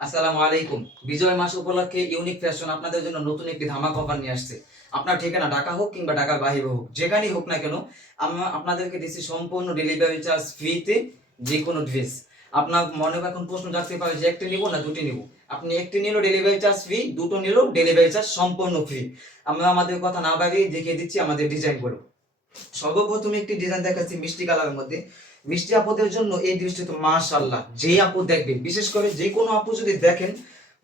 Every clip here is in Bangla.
আসসালামু আলাইকুম। বিজয় মাস উপলক্ষে ইউনিক ফ্যাশন আপনাদের জন্য নতুন একটি ধামাকা অফার নিয়ে আসছে। আপনার ঠিকানা ঢাকা হোক কিংবা ঢাকার বাইরে হোক, যেখানেই হোক না কেন, আমরা আপনাদেরকে দিচ্ছি সম্পূর্ণ ডেলিভারি চার্জ ফ্রিতে যে কোনো ড্রেস। আপনার মনে এখন প্রশ্ন জাগতে পারে যে একটি নিব না দুটি নিব। আপনি একটি নিলেও ডেলিভারি চার্জ ফ্রি, দুটো নিলেও ডেলিভারি চার্জ সম্পূর্ণ ফ্রি। আমরা আমাদের কথা না বাড়িয়ে দেখিয়ে দিচ্ছি আমাদের ডিজাইনগুলো। সর্বপ্রথমে একটি ডিজাইন দেখাচ্ছি মিষ্টি কালারের মধ্যে। মিষ্টি আপুদের জন্য এই দৃষ্টি তো মাশাআল্লাহ, যে আপু দেখবে, বিশেষ করে যে কোনো আপু যদি দেখেন,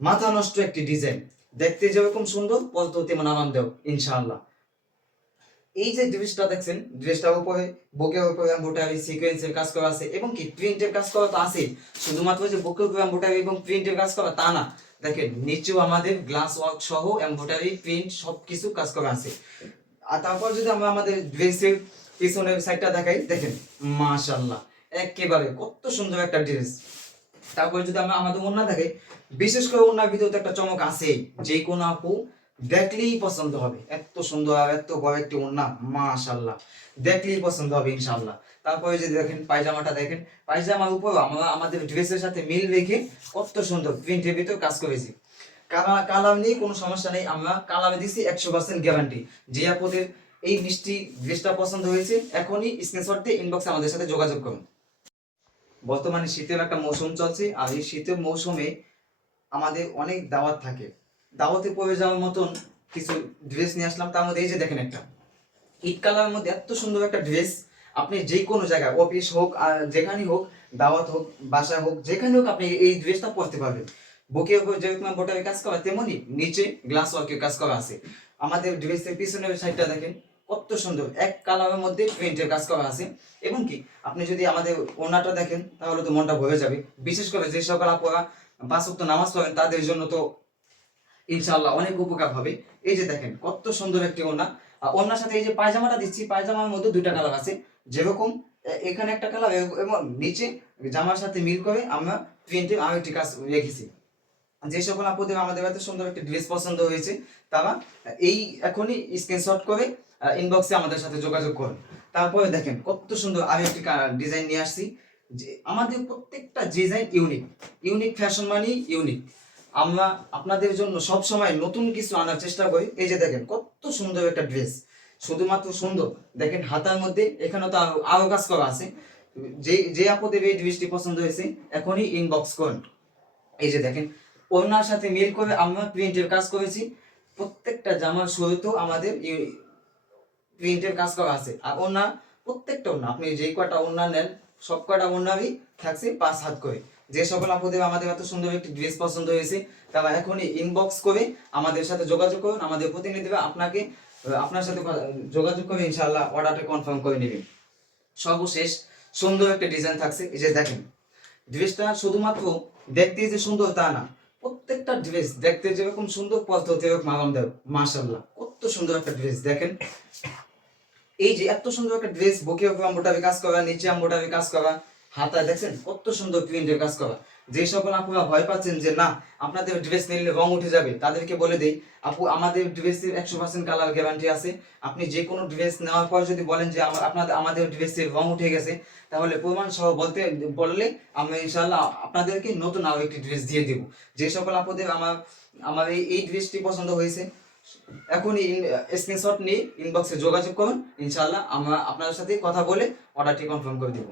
মাথা নষ্ট একটি ডিজাইন। দেখতে যেরকম সুন্দর, পরতে তেমন আরামদায়ক ইনশাআল্লাহ। এই যে ড্রেসটা দেখছেন, ড্রেসটার উপরে বুকের উপরে এমব্রয়ডারি সিকোয়েন্সের কাজ করা আছে এবং কি প্রিন্টের কাজ করা তো আছে। শুধুমাত্র যে বুকের উপরে এমব্রয়ডারি এবং প্রিন্টের কাজ করা তা না, দেখেন নিচেও আমাদের গ্লাস ওয়ার্ক সহ এমব্রয়ডারি প্রিন্ট সবকিছু কাজ করা আছে। আর তারপর যদি আমরা আমাদের ড্রেসের পিছনের সাইডটা দেখাই, দেখেন মাশাআল্লাহ, একেবারে কত সুন্দর একটা ড্রেস। তারপরে যদি আমরা আমাদের ওড়না দেখাই, বিশেষ করে ওড়নার ভিতরে তো একটা চমক আছে, যে কোনো আপু দেখলেই পছন্দ হবে। এত সুন্দর আর এত বড় একটি ওড়না, মাশাআল্লাহ, দেখলেই পছন্দ হবে ইনশাআল্লাহ। তারপরে যদি দেখেন পায়জামাটা দেখেন, পায়জামার উপর আমরা আমাদের ড্রেসের সাথে মিল রেখে কত সুন্দর প্রিন্টের ভিতরে কাজ করেছি। কালার নিয়ে কোনো সমস্যা নেই, আমরা কালারে দিচ্ছি 100% গ্যারান্টি। যে আপনাদের এই মিষ্টি ড্রেসটা পছন্দ হয়েছে, এখনই স্ক্রিনশট দিয়ে ইনবক্সে আমাদের সাথে যোগাযোগ করুন। বর্তমানে শীতের একটা মৌসুম চলছে, আর এই শীতের মৌসুমে আমাদের অনেক দাওয়াত থাকে। দাওয়াতে পড়ে যাওয়ার মতন কিছু ড্রেস নিয়ে আসলাম। তার মধ্যে এই যে দেখেন একটা ইট কালারের মধ্যে এত সুন্দর একটা ড্রেস। আপনি যে কোনো জায়গায়, অফিস হোক আর যেখানেই হোক, দাওয়াত হোক, বাসায় হোক, যেখানে হোক, আপনি এই ড্রেসটা পরতে পারবেন। বুকের উপর যেরকম বোটারে কাজ করা, তেমনি নিচে গ্লাস ওয়ার্কের কাজ করা আছে। আমাদের ড্রেসের পিছনের সাইডটা দেখেন কত সুন্দর, এক কালারের মধ্যে প্রিন্টের কাজ করা আছে। এবং কি আপনি যদি আমাদের ওড়নাটা দেখেন, তাহলে তো মনটা ভরে যাবে। বিশেষ করে যে সকল আপুরা 5 ওয়াক্ত নামাজ পড়েন, তাদের জন্য তো ইনশাআল্লাহ অনেক উপকার হবে। এই যে দেখেন কত সুন্দর একটি ওড়না। আর ওড়নার সাথে এই যে পায়জামাটা দিচ্ছি, পায়জামার মধ্যে দুইটা কালার আছে। যেরকম এখানে একটা কালার এবং নিচে জামার সাথে মিল করে আমরা প্রিন্টে আরো একটি কাজ রেখেছি। যে সকল আপুদের আমাদের এত সুন্দর একটা ড্রেস পছন্দ হয়েছে, তারা এই এখনই স্ক্রিনশট করে ইনবক্সে আমাদের সাথে যোগাযোগ করুন। তারপরে দেখেন কত সুন্দর আরো একটি ডিজাইন নিয়ে আসছি। যে আমাদের প্রত্যেকটা ডিজাইন ইউনিক। ইউনিক ফ্যাশন মানে ইউনিক। আমরা আপনাদের জন্য সব সময় নতুন কিছু আনার চেষ্টা করি। এই যে দেখেন কত সুন্দর একটা ড্রেস, শুধুমাত্র সুন্দর, দেখেন হাতার মধ্যে এখানে তো আরো কাজ করা আছে। যে যে আপুদের এই ড্রেসটি পছন্দ হয়েছে, এখনই ইনবক্স করুন। এই যে দেখেন ওড়নার সাথে মিল করে আমরা প্রিন্টের কাজ করেছি। প্রত্যেকটা জামার শুরুতেও আমাদের প্রিন্টের কাজ করা আছে। আর ওড়না, প্রত্যেকটা ওড়না আপনি যেই কটা ওড়না নেন, সব কটা ওড়নারই থাকছে 5 হাত করে। যে সকল আপুদের আমাদের এত সুন্দর একটি ড্রেস পছন্দ হয়েছে, তারা এখনই ইনবক্স করে আমাদের সাথে যোগাযোগ করুন। আমাদের প্রতিনিধিরা আপনাকে আপনার সাথে যোগাযোগ করে ইনশাআল্লাহ অর্ডারটা কনফার্ম করে নেবেন। সর্বশেষ সুন্দর একটা ডিজাইন থাকছে। এই যে দেখেন ড্রেসটা শুধুমাত্র দেখতে যে সুন্দর তা না, প্রত্যেকটা ড্রেস দেখতে যেরকম সুন্দর, পরতেও যেরকম আরামদায়ক। মাশাআল্লাহ, কত সুন্দর একটা ড্রেস দেখেন। এই যে এত সুন্দর একটা ড্রেস, বুকে উপরে এমব্রয়ডারি কাজ করা, নিচে এমব্রয়ডারি কাজ করা, হাতায় দেখছেন কত সুন্দর প্রিন্টের কাজ করা। যে সকল আপুরা ভয় পাচ্ছেন যে না আপনাদের ড্রেস নিলে রং উঠে যাবে, তাদেরকে বলে দেই, আপু আমাদের ড্রেসের 100% কালার গ্যারান্টি আছে। আপনি যে কোনো ড্রেস নেওয়ার পর যদি বলেন যে আমাদের ড্রেসের রং উঠে গেছে, তাহলে প্রমাণ সহ বললে আমরা ইনশাআল্লাহ আপনাদেরকে নতুন আরো একটি ড্রেস দিয়ে দেব। যে সকল আপুদের আমার আমার এই ড্রেসটি পছন্দ হয়েছে, এখনই স্ক্রিনশট নিয়ে ইনবক্সে যোগাযোগ করুন। ইনশাআল্লাহ আমরা আপনাদের সাথে কথা বলে অর্ডারটি কনফার্ম করে দেব।